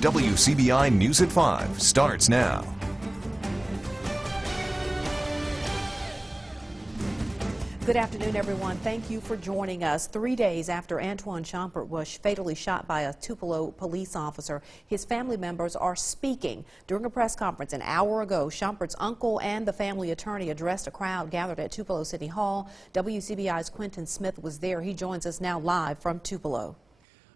WCBI News at 5 starts now. Good afternoon, everyone. Thank you for joining us. 3 days after Antwun Shumpert was fatally shot by a Tupelo police officer, his family members are speaking. During a press conference an hour ago, Shumpert's uncle and the family attorney addressed a crowd gathered at Tupelo City Hall. WCBI's Quentin Smith was there. He joins us now live from Tupelo.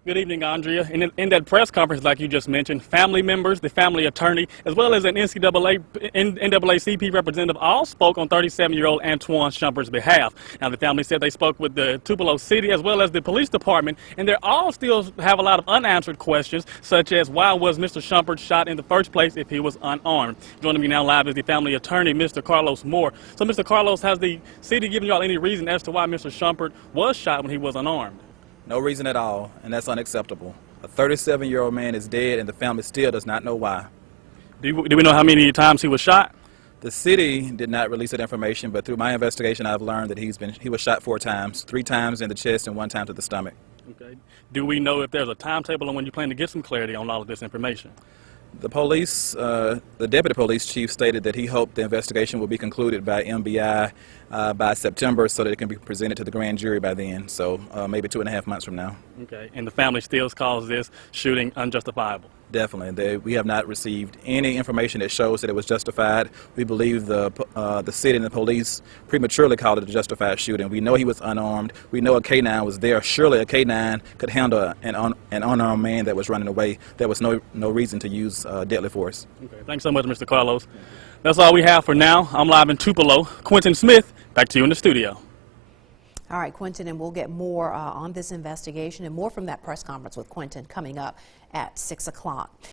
Good evening, Andrea. In that press conference, like you just mentioned, family members, the family attorney, as well as an NAACP representative all spoke on 37-year-old Antwun Shumpert's behalf. Now, the family said they spoke with the Tupelo City as well as the police department, and they all still have a lot of unanswered questions, such as why was Mr. Shumpert shot in the first place if he was unarmed? Joining me now live is the family attorney, Mr. Carlos Moore. So, Mr. Carlos, has the city given you all any reason as to why Mr. Shumpert was shot when he was unarmed? No reason at all, and that's unacceptable. A 37-year-old man is dead, and the family still does not know why. Do we know how many times he was shot? The city did not release that information, but through my investigation, I've learned that he was shot 4 times, 3 times in the chest and 1 time to the stomach. Okay. Do we know if there's a timetable on when you plan to get some clarity on all of this information? The police, the deputy police chief stated that he hoped the investigation will be concluded by MBI by September so that it can be presented to the grand jury by then, so maybe 2.5 months from now. Okay, and the family still calls this shooting unjustifiable? Definitely. We have not received any information that shows that it was justified. We believe the city and the police prematurely called it a justified shooting. We know he was unarmed. We know a K-9 was there. Surely a K-9 could handle an unarmed man that was running away. There was no reason to use deadly force. Okay, thanks so much, Mr. Carlos. That's all we have for now. I'm live in Tupelo. Quentin Smith, back to you in the studio. All right, Quentin, and we'll get more on this investigation and more from that press conference with Quentin coming up at 6 o'clock.